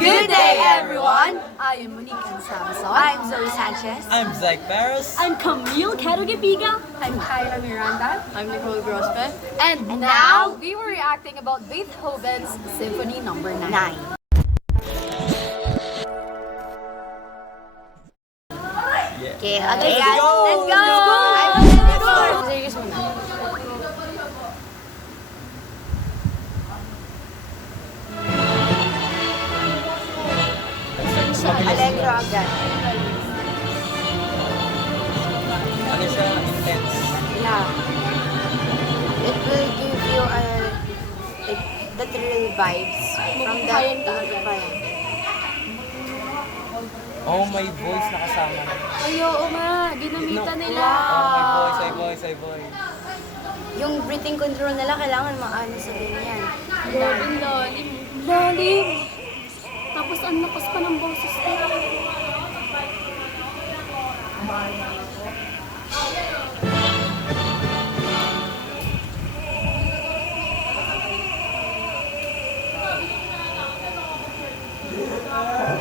Good day, everyone! I am Monique Samson. I'm Zoe Sanchez. I'm Zach Barros. I'm Camille Carugabiga. I'm Kyra Miranda. I'm Nicole Grossman. And now, we were reacting about Beethoven's Symphony Number 9. 9. Yeah. Okay, Let's guys. go! Let's go! Let's go! Serious muna. Allegro agad. Ano siya? Intense. Yeah. It will give you like the thrill vibes from the Kayang ka agad. Oh, may voice na kasama. Ay, oo nga. Ginamitan nila. Oh, may voice. Yung breathing control nila kailangan maano sa ganyan. Grabe, lalim. Lalim. Tapos ang lakas pa ng boses nila.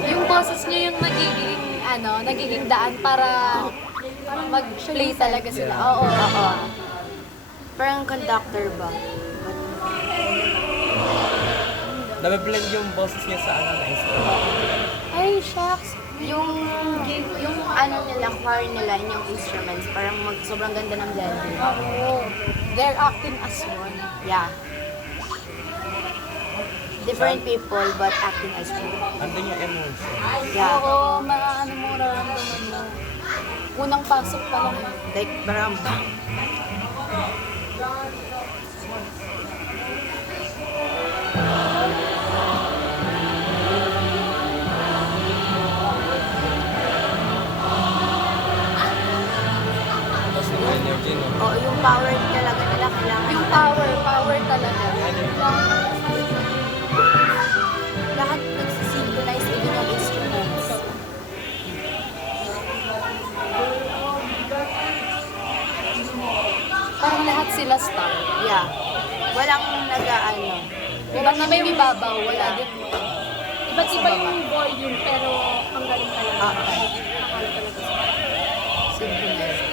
Yung boses niya yung nagiging daan para mag-play talaga sila. Oo. Parang conductor ba? Nabiblend yung boses niya sa ano na instrument. Ay, shucks. Yung ano nila, choir nila, yung instruments, parang sobrang ganda ng blending. Oo. They're acting as one. Yeah. Different people but acting as one. Andun yung emotion. Yeah. Oo, maano mo nararamdaman mo. Unang pasok pa lang. Like, parang Tapos yung energy, no? oo, yung power talaga nila kailangan. Yung power talaga. Lahat nagsisynchronize even yung instruments. Parang lahat sila star. Yeah. Walang nag-ano. Walang na may bibabaw, wala din. Iba't iba yung volume, pero ang galing talaga. Nakakala talaga sila. Synchronized.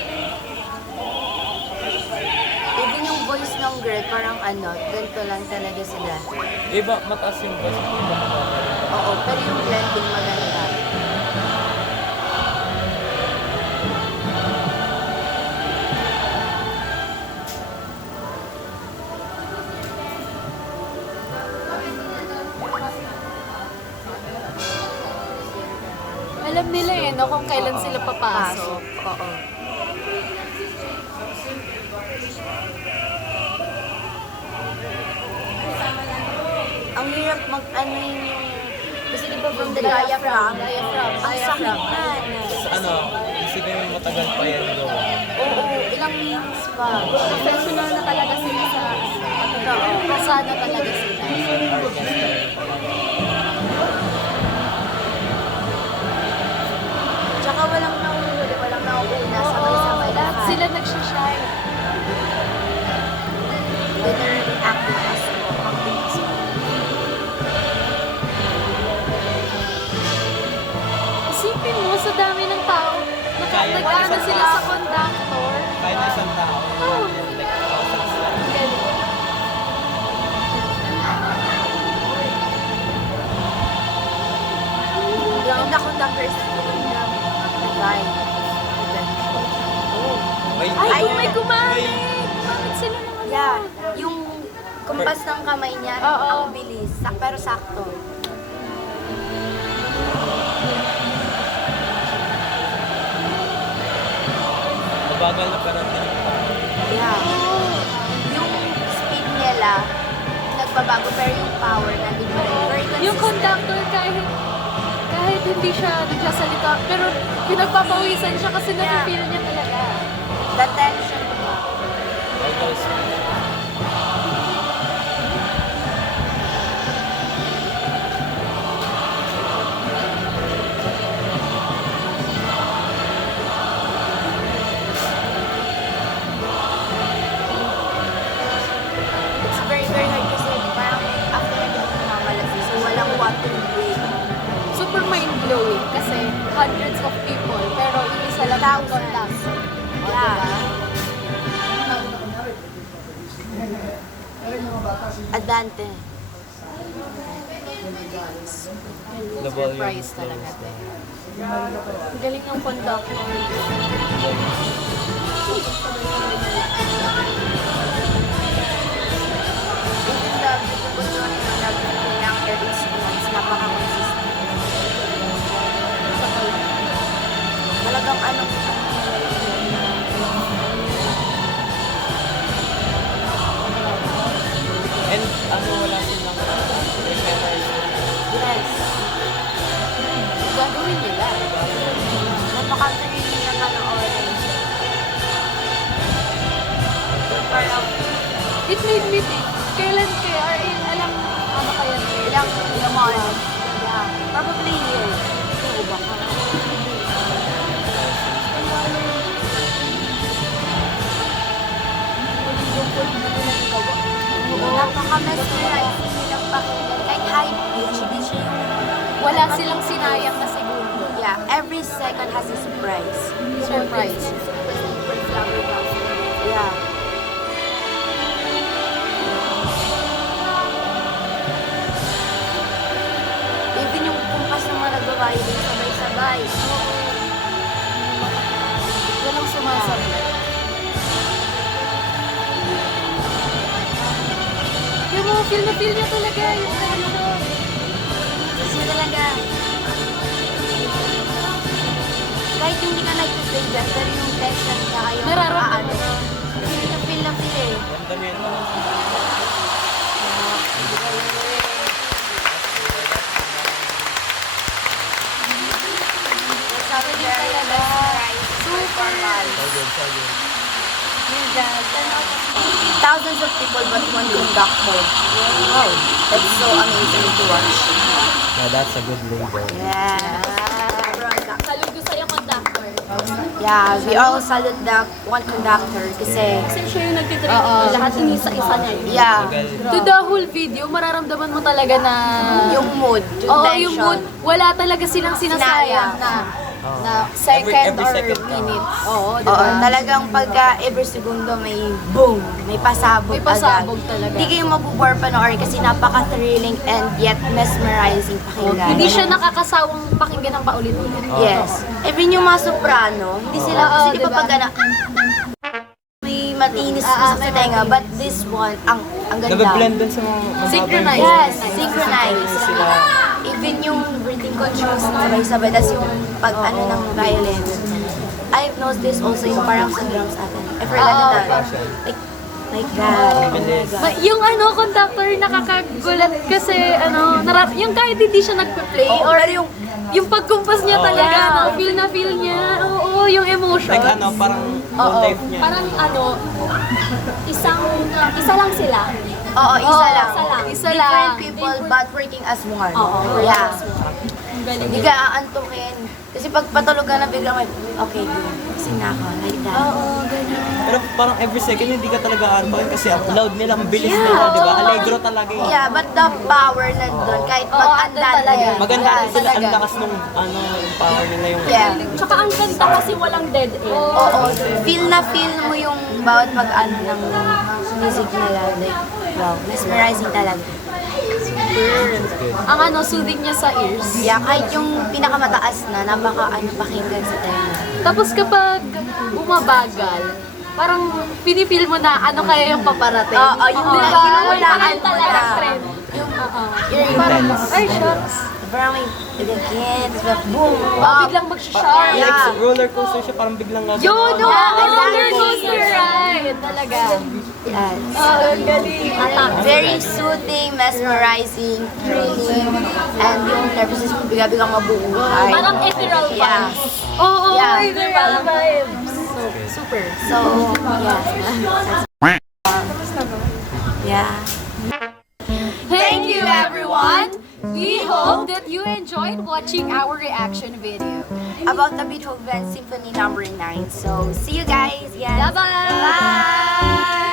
Even yung voice ng girl, parang ganito lang talaga sila. Iba, mataas yung voice. Iba mababa. Oo, pero yung blending maganda. Alam nila no, kung kailan sila papasok. Oo. Ang hirap yung kasi di ba from the diaphragm? Ang sakit na. Sa ano, isipin mo matagal pa yan gawa. Oo, ilang minutes pa. Professional na talaga sila sa Kasana talaga sila. Tsaka walang nauhuli, walang nauuna. Sabay-sabay Lahat lahat. sila nagsishine. Literally acting as Isipin mo sa dami ng tao. Kaya Nag-ano isang sila tao. sa conductor. Kahit na isang tao. Oh. Like, thousands sila. yung conductors nag-guide. May, Ay, kung may may- gumamit! Gumamit sila ng ano. Yeah, yung kumpas ng kamay niya, Oo. ang bilis, pero sakto. mabagal na pero hindi pa. Yeah. Yung speed nila, nagbabago, pero yung power nandun pa rin. Very Yung consistent. conductor kahit hindi siya nagsasalita, pero pinagpapawisan siya kasi napipil niya talaga. The tension ba? All those It's very, very hard kasi parang after nag-mamalas, so walang water break. glowing kasi hundreds of people, pero isa lang yung conduct. Adante. The volume. Surprise talaga. Ang galing ng conductor. Even the beautiful one ng their instruments, napaka-consistent. Talagang anong And wala silang memorize. yes. Gagawin nila. Napaka-thrilling nila panoorin. Parang It made me think, kailan kaya, or alam ano kaya ilang months. Yeah. Probably years. Oo, baka. Napaka-mesmerizing nilang pakinggan. Kahit high pitch, di siya yung... wala silang sinayang na segundo. Yeah, every second has a surprise. Surprise. Yeah. Even yung kumpas ng mga nagbabayo din sabay-sabay. Walang sumasabi. Yung mga feel niya talaga, yung tension. Kasi talaga, kahit hindi ka nag-play dyan, pero yung tension ka kayo, Nararamdaman mo. Kasi na-feel na feel eh. Ramdam yun. Sabi very mesmerizing. Super mal. So good. Thousands of people but one conductor. Wow. That's so amazing to watch. Yeah, that's a good label. Yeah. Saludo sa'yo, conductor. Yeah, we all salute the one conductor kasi Kasi siya yung nagtitrain lahat inisa-isa na yun. yeah, To the whole video, mararamdaman mo talaga na yung mood, yung oo, tension. yung mood, wala talaga silang sinasayang na second Every or second counts. minute. Oo, Oo, diba? talagang pagka every segundo may boom, may pasabog, May pasabog agad. talaga. Hindi kayo mabubore panoorin kasi napaka-thrilling and yet mesmerizing pakinggan. Hindi siya nakakasawang pakinggan ng paulit-ulit. Yes. Even yung mga soprano, hindi sila, Oo, kasi di ba diba? pag may matinis sa tenga, but this one, ang ganda. Nabe-blend dun sa mga Synchronize. Yes, synchronize. Even yung breathing controls na sabay-sabay, tas yung pag ano ng violin. I've noticed this also yung parang sa drums atin. I forgot that. Like that. Oh my God. Yung conductor nakakagulat kasi yung kahit hindi siya nagpe-play Oo, or pero yung pagkumpas niya Oo. talaga, Yeah. feel niya. Oo, yung emotion. Like parang whole life niya. Parang isa lang sila. Oo, isa lang. Isa Different lang. people but working as one. Oo. Yeah. Ang galing. Hindi ka aantukin. Kasi pag patulog ka na biglang may, okay, good. Kasi na ako, like that. Pero parang every second hindi ka talaga aanpakin kasi ang loud nila, ang bilis nila, di ba? Allegro talaga yun. Yeah, but the power nandun, kahit Oo, mag-andan andun talaga. Maganda rin sila, ang talaga. lakas nung yung power nila yung... Yeah. Tsaka ang ganda kasi walang dead end. Oo, feel na feel mo yung bawat mag-ano ng music nila. Like, wow, mesmerizing talaga. Ang soothing niya sa ears. Yeah, kahit yung pinakamataas na, pakinggan sa tenga. Tapos kapag bumabagal, parang pinipil mo na ano kaya yung paparating. Oo, yung Diba? hinahulaan mo talaga na. trend. You're Parang, intense. ay, shucks. Parang may, again, tapos may boom, Biglang mag-sharp. Like Yeah. roller coaster siya, parang biglang Yun, no! Yeah, Roller exactly. coaster ride! Talaga. Yes. Ang galing. Very soothing, mesmerizing, thrilling, and yung nervousness mo bigla-biglang mabuhay. Parang ethereal Yeah. vibes. Oo, Yeah. real vibes. Super. So, yeah. Thank you, everyone! We hope that you enjoyed watching our reaction video. About the Beethoven Symphony No. 9. So, see you guys. Yes. Bye-bye! Bye.